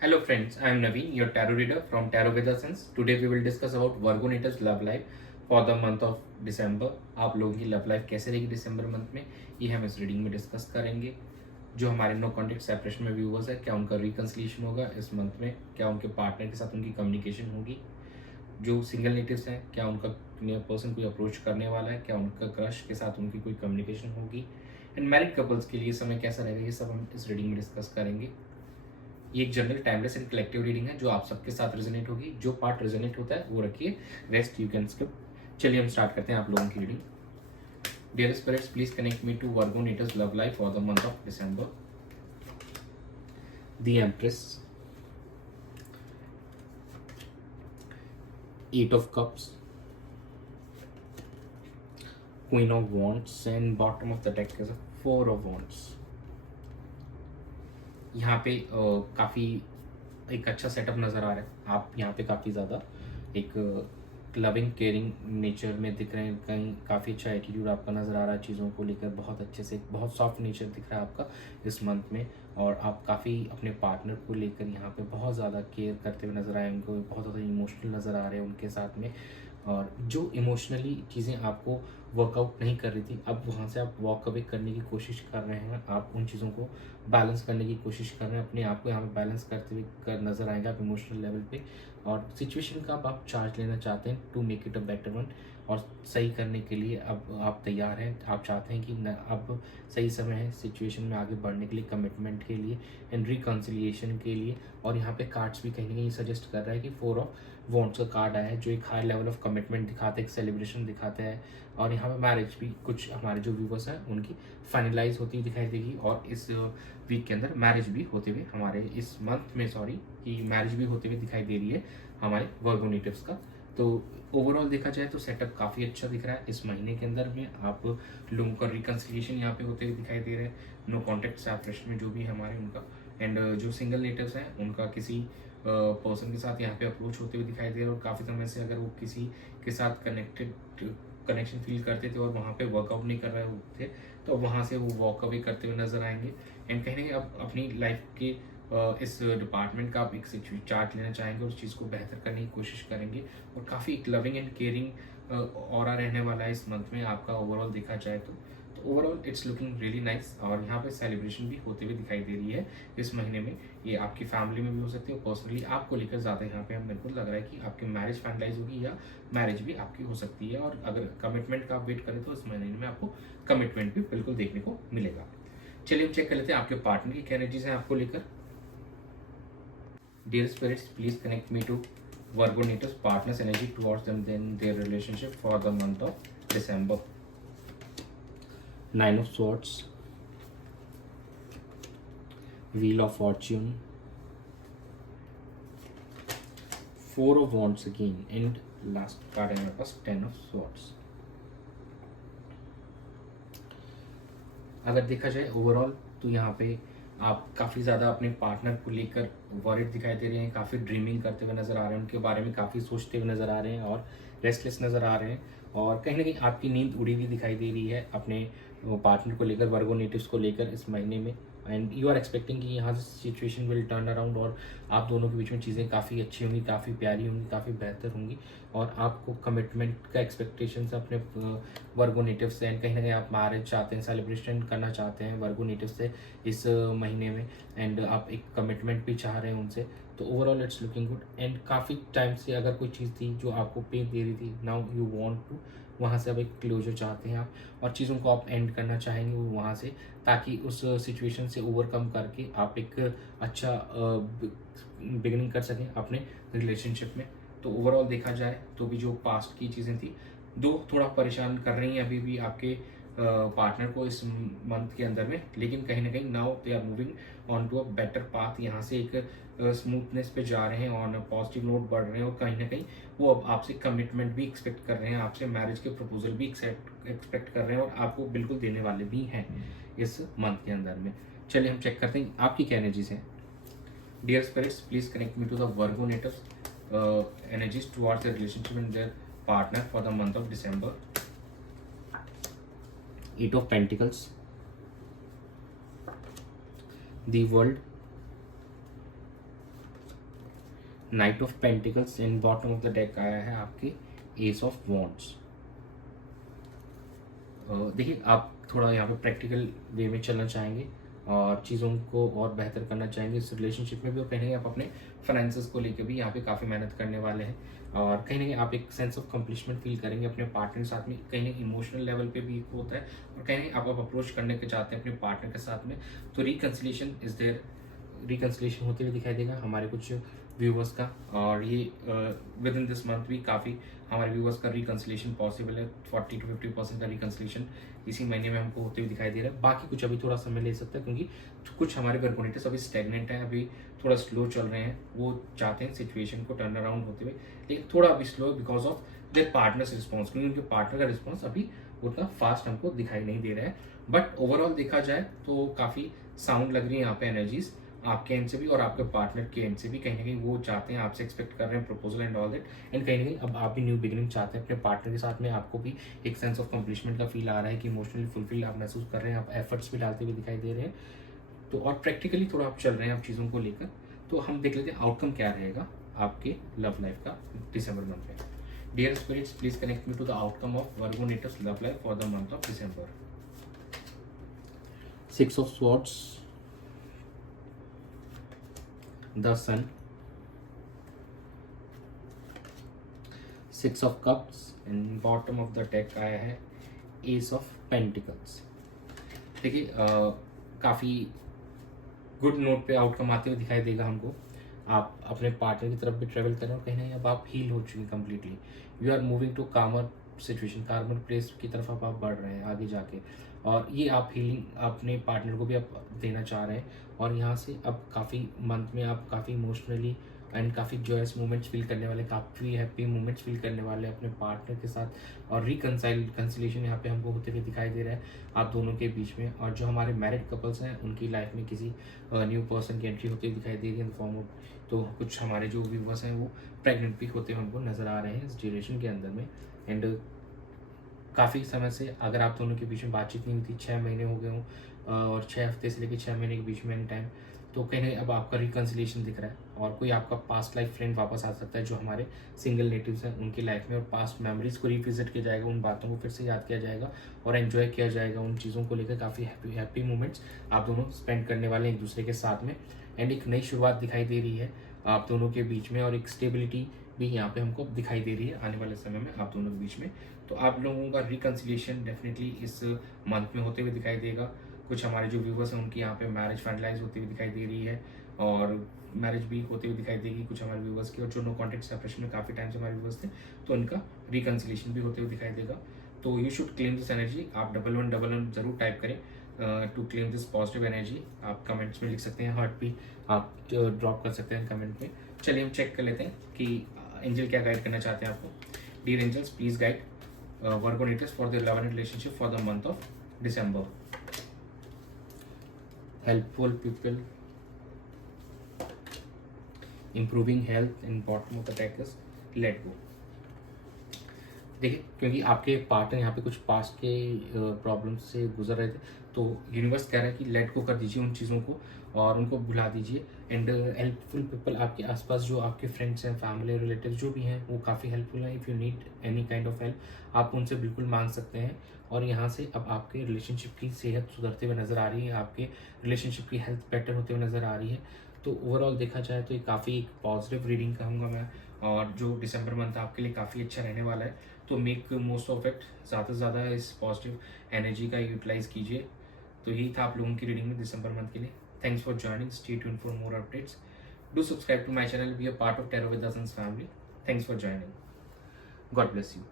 Hello friends, I am Naveen, your tarot reader from Tarot Veda Sense. Today we will discuss about Virgo Natal's love life for the month of December. आप लोगों की love life कैसे रहेगी दिसंबर month में, ये हम इस reading में डिस्कस करेंगे। जो हमारे नो कॉन्टेक्ट सेपरेशन में व्यूवर्स है, क्या उनका रिकन्सिलिएशन होगा इस मंथ में, क्या उनके पार्टनर के साथ उनकी कम्युनिकेशन होगी। जो सिंगल नेटिव्स हैं, क्या उनका पर्सन कोई अप्रोच करने वाला है, क्या उनका क्रश के साथ उनकी कोई कम्युनिकेशन होगी। एंड मैरिड कपल्स के लिए समय कैसा रहेगा, ये सब हम इस रीडिंग में डिस्कस करेंगे। ये एक general timeless and collective reading है जो आप सबके साथ रेजोनेट होगी। जो पार्ट रेजोनेट होता है वो रखिए, रेस्ट यू कैन स्किप। चलिए हम स्टार्ट करते हैं आप लोगों की reading. Dear spirits, please connect me to Virgo natal's love life for the month of December. The Empress, eight of cups, queen of wands and bottom of the deck is four of wands. यहाँ पे काफ़ी एक अच्छा setup नज़र आ रहा है। आप यहाँ पे काफ़ी ज़्यादा एक लविंग केयरिंग नेचर में दिख रहे हैं। कहीं काफ़ी अच्छा एटीट्यूड आपका नज़र आ रहा है, चीज़ों को लेकर बहुत अच्छे से, बहुत सॉफ्ट नेचर दिख रहा है आपका इस मंथ में। और आप काफ़ी अपने पार्टनर को लेकर यहाँ पे बहुत ज़्यादा केयर करते हुए नज़र आए, उनको बहुत ज़्यादा इमोशनल नज़र आ रहे हैं उनके साथ में। और जो इमोशनली चीज़ें आपको वर्कआउट नहीं कर रही थी, अब वहाँ से आप वॉक अवे करने की कोशिश कर रहे हैं। आप उन चीज़ों को बैलेंस करने की कोशिश कर रहे हैं, अपने आप को यहाँ पे बैलेंस करते हुए कर नज़र आएंगे आप इमोशनल लेवल पे। और सिचुएशन का अब आप चार्ज लेना चाहते हैं to make it a better one, और सही करने के लिए अब आप तैयार हैं। आप चाहते हैं कि न अब सही समय है सिचुएशन में आगे बढ़ने के लिए, कमिटमेंट के लिए एंड रिकन्सिलिएशन के लिए। और यहाँ पे कार्ड्स भी कहीं ना कहीं सजेस्ट कर रहा है कि फोर ऑफ वॉन्ट्स का कार्ड आया है जो एक हाई लेवल ऑफ कमिटमेंट दिखाते हैं, एक सेलिब्रेशन दिखाते हैं। और यहाँ पे मैरिज भी कुछ हमारे जो व्यूवर्स हैं उनकी फाइनलाइज होती हुई दिखाई देगी। और इस वीक के अंदर मैरिज भी होते हुए हमारे इस मंथ में, सॉरी, कि मैरिज भी होते हुए दिखाई दे रही है हमारे वर्गो नेटिव्स का। तो ओवरऑल देखा जाए तो सेटअप काफ़ी अच्छा दिख रहा है। इस महीने के अंदर में आप लोगों का रिकन्सिलिएशन यहाँ पे होते हुए दिखाई दे रहे हैं। नो कॉन्टेक्ट सेपरेशन में जो भी है हमारे उनका, एंड जो सिंगल नेटिव्स हैं उनका किसी पर्सन के साथ यहाँ पे अप्रोच होते हुए दिखाई दे रहा है। और काफ़ी समय से अगर वो किसी के साथ कनेक्शन फील करते थे और वहाँ पे वर्कआउट नहीं कर रहे थे, तो वहाँ से वो वॉक अवे करते हुए नजर आएंगे। एंड कहीं ना कहीं अब अपनी लाइफ के इस डिपार्टमेंट का आप एक चार्ट लेना चाहेंगे और उस चीज़ को बेहतर करने की कोशिश करेंगे। और काफ़ी एक लविंग एंड केयरिंग ऑरा रहने वाला है इस मंथ में आपका ओवरऑल देखा जाए तो। Overall it's looking really nice. और यहाँ पे सेलिब्रेशन भी होते हुए दिखाई दे रही है इस महीने में। ये आपकी फैमिली में भी हो सकती है, पर्सनली आपको लेकर ज़्यादा यहाँ पे मेरे को लग रहा है कि आपकी मैरिज फाइनलाइज होगी या मैरिज भी आपकी हो सकती है। और अगर कमिटमेंट का आप वेट करें तो इस महीने में आपको कमिटमेंट भी बिल्कुल देखने को मिलेगा। चलिए हम चेक कर लेते हैं आपके पार्टनर की क्या एनर्जीज हैं आपको लेकर। Dear spirits, please connect me to Virgo Natal's partner's energy towards them then their relationship for the month of December. Nine of Swords, Wheel of Fortune, Four of Wands again, and last card है मेरे पास Ten of Swords. अगर देखा जाए overall तो यहाँ पे आप काफ़ी ज़्यादा अपने पार्टनर को लेकर वॉरिड दिखाई दे रहे हैं, काफ़ी ड्रीमिंग करते हुए नज़र आ रहे हैं, उनके बारे में काफ़ी सोचते हुए नज़र आ रहे हैं और रेस्टलेस नज़र आ रहे हैं। और कहीं ना कहीं आपकी नींद उड़ी हुई दिखाई दे रही है अपने पार्टनर को लेकर, वर्गो नेटिव्स को लेकर इस महीने में। एंड यू आर एक्सपेक्टिंग कि यहाँ से सिचुएशन विल टर्न अराउंड और आप दोनों के बीच में चीज़ें काफ़ी अच्छी होंगी, काफ़ी प्यारी होंगी, काफ़ी बेहतर होंगी। और आपको कमिटमेंट का एक्सपेक्टेशन अपने वर्गो नेटिव से, एंड कहीं ना कहीं आप मैरिज चाहते हैं, सेलिब्रेशन करना चाहते हैं वर्गो नेटिव से इस महीने में। एंड आप एक कमिटमेंट भी चाह रहे हैं उनसे। तो overall it's looking good. And काफ़ी टाइम से अगर कोई चीज़ थी जो आपको पेन दे रही थी, नाउ यू वांट टू, वहाँ से अब एक क्लोजर चाहते हैं आप, और चीज़ों को आप एंड करना चाहेंगे वो वहाँ से, ताकि उस सिचुएशन से ओवरकम करके आप एक अच्छा बिगिनिंग कर सकें अपने रिलेशनशिप में। तो ओवरऑल देखा जाए तो भी जो पास्ट की चीज़ें थी दो थोड़ा परेशान कर रही हैं अभी भी आपके पार्टनर को इस मंथ के अंदर में, लेकिन कहीं ना कहीं now they are moving on to a better path. यहाँ से एक स्मूथनेस पे जा रहे हैं, ऑन अ पॉजिटिव नोट बढ़ रहे हैं। और कहीं ना कहीं वो अब आपसे कमिटमेंट भी एक्सपेक्ट कर रहे हैं, आपसे मैरिज के प्रपोजल भी एक्सपेक्ट कर रहे हैं, और आपको बिल्कुल देने वाले भी हैं इस मंथ के अंदर में। चलिए हम चेक करते हैं आपकी क्या एनर्जीज हैं। Dear spirits, please connect me to the Virgo natives energies towards their relationship and their partner for the month of December. Eight of Pentacles, the World, night of pentacles, in bottom of the deck आया है आपके S of wands. देखिए आप थोड़ा यहाँ पे practical way में चलना चाहेंगे और चीज़ों को और बेहतर करना चाहेंगे इस रिलेशनशिप में भी, और कहीं ना कहीं आप अपने फाइनेंसेस को लेकर भी यहाँ पे काफ़ी मेहनत करने वाले हैं, और कहीं ना कहीं आप एक सेंस ऑफ कंप्लीटमेंट फील करेंगे अपने पार्टनर के साथ में। कहीं ना कहीं इमोशनल लेवल पे भी होता है, और कहीं ना कहीं आप अप्रोच करने के चाहते हैं अपने पार्टनर के साथ में, तो रिकन्सिलेशन इज देयर, रिकन्सिलेशन होते हुए दिखाई देगा हमारे कुछ व्यूवर्स का। और ये विद इन दिस मंथ भी काफ़ी हमारे व्यूवर्स का रिकन्सिलेशन पॉसिबल है। 40 to 50% का रिकन्सिलेशन इसी महीने में हमको होते हुए दिखाई दे रहा है। बाकी कुछ अभी थोड़ा समय ले सकता है, क्योंकि कुछ हमारे वर्गोनेटर्स अभी स्टेगनेंट हैं, अभी थोड़ा स्लो चल रहे हैं। वो चाहते हैं सिचुएशन को टर्न अराउंड होते हुए, लेकिन थोड़ा अभी slow because of their partners response, क्योंकि उनके पार्टनर का रिस्पॉन्स अभी उतना फास्ट हमको दिखाई नहीं दे रहा है। बट ओवरऑल देखा जाए तो काफ़ी साउंड लग रही है यहाँ पे एनर्जीज आपके एंड से भी और आपके पार्टनर के एंड से भी। कहीं ना कहीं वो चाहते हैं, आपसे एक्सपेक्ट कर रहे हैं proposal and all that, and कहीं ना कहीं अब आप भी न्यू बिगिनिंग चाहते हैं अपने पार्टनर के साथ में। आपको भी एक सेंस ऑफ कंप्लीटमेंट का फील आ रहा है कि इमोशनली फुलफिल आप महसूस कर रहे हैं, आप एफर्ट्स भी डालते हुए दिखाई दे रहे हैं। तो और प्रैक्टिकली थोड़ा आप चल रहे हैं आप चीज़ों को लेकर। तो हम देख लेते हैं आउटकम क्या रहेगा आपके लव लाइफ का दिसंबर मंथ में। Dear spirits, please connect me to the outcome of Virgonators love life for the month of December. 6 of Swords, the Sun, 6 of Cups, and bottom of the deck आया है Ace of Pentacles। देखिए काफ़ी good note पे outcome आते हुए दिखाई देगा हमको। आप अपने पार्टनर की तरफ भी ट्रेवल कर रहे हो, कहीं ना कहीं अब आप हील हो चुकी completely. You are moving to calmer situation, calmer place की तरफ अब आप बढ़ रहे हैं आगे जाके, और ये आप हीलिंग अपने पार्टनर को भी आप देना चाह रहे हैं। और यहाँ से अब काफ़ी मंथ में आप काफ़ी इमोशनली एंड काफ़ी जॉयस मोमेंट्स फील करने वाले, काफ़ी हैप्पी मोमेंट्स फील करने वाले अपने पार्टनर के साथ। और रिकन्सिलेशन यहाँ पे हमको होते हुए दिखाई दे रहा है आप दोनों के बीच में। और जो हमारे मैरिड कपल्स हैं उनकी लाइफ में किसी न्यू पर्सन की एंट्री होती हुई दिखाई दे रही है इन फॉर्म ऑफ, तो कुछ हमारे जो व्यूवर्स हैं वो प्रेग्नेंट भी होते हुए हमको नज़र आ रहे हैं इस ड्यूरेशन के अंदर में। एंड काफ़ी समय से अगर आप दोनों के बीच में बातचीत नहीं हुई थी, 6 महीने हो गए हों और 6 हफ्ते से लेकर 6 महीने के बीच में एनी टाइम, तो कहीं अब आपका रिकन्सिलेशन दिख रहा है। और कोई आपका पास्ट लाइफ फ्रेंड वापस आ सकता है जो हमारे सिंगल नेटिव्स हैं उनकी लाइफ में, और पास्ट मेमोरीज को रिविजिट किया जाएगा, उन बातों को फिर से याद किया जाएगा और एंजॉय किया जाएगा उन चीज़ों को लेकर। काफ़ी हैप्पी मोमेंट्स आप दोनों स्पेंड करने वाले हैं एक दूसरे के साथ में। एंड एक नई शुरुआत दिखाई दे रही है आप दोनों के बीच में, और एक स्टेबिलिटी भी यहाँ पे हमको दिखाई दे रही है आने वाले समय में आप दोनों के बीच में। तो आप लोगों का रिकन्सिलिएशन डेफिनेटली इस मंथ में होते हुए दिखाई देगा। कुछ हमारे जो व्यूवर्स हैं उनकी यहाँ पे मैरिज फाइनलाइज होती हुई दिखाई दे रही है, और मैरिज भी होते हुए दिखाई देगी कुछ हमारे व्यूवर्स की। और जो नो कॉन्टेक्ट सेपरेशन में काफ़ी टाइम से हमारे व्यूवर्स थे तो उनका रिकन्सिलिएशन भी होते हुए दिखाई देगा। तो you should claim this energy. आप 1111 जरूर टाइप करें to claim this positive energy. आप कमेंट्स में लिख सकते हैं, हार्ट भी आप ड्रॉप कर सकते हैं कमेंट में। चलिए हम चेक कर लेते हैं कि एंजल क्या गाइड करना चाहते हैं आपको। Dear angels, please guide Virgonators for the love and relationship for the month of December. Helpful people, improving health, and bottom of the deck is let go। देखिए क्योंकि आपके पार्टनर यहाँ पे कुछ पास्ट के प्रॉब्लम्स से गुजर रहे थे, तो यूनिवर्स कह रहा है कि लेट गो कर दीजिए उन चीज़ों को और उनको भुला दीजिए। एंड हेल्पफुल पीपल, आपके आसपास जो आपके फ्रेंड्स हैं, फैमिली रिलेटिव जो भी हैं, वो काफ़ी हेल्पफुल हैं। If you need any kind of help आप उनसे बिल्कुल मांग सकते हैं। और यहाँ से अब आपके रिलेशनशिप की सेहत सुधरते हुए नज़र आ रही है, आपके रिलेशनशिप की हेल्थ बेटर होते हुए नज़र आ रही है। तो ओवरऑल देखा जाए तो ये काफ़ी एक पॉजिटिव रीडिंग कहूँगा मैं, और जो दिसंबर मंथ आपके लिए काफ़ी अच्छा रहने वाला है। तो मेक मोस्ट ऑफ इट, ज़्यादा से ज़्यादा इस पॉजिटिव एनर्जी का यूटिलाइज कीजिए। तो यही था आप लोगों की रीडिंग में दिसंबर मंथ के लिए। Thanks for joining, stay tuned for more updates, do subscribe to my channel, be a part of tarot with the sun's family. Thanks for joining, God bless you.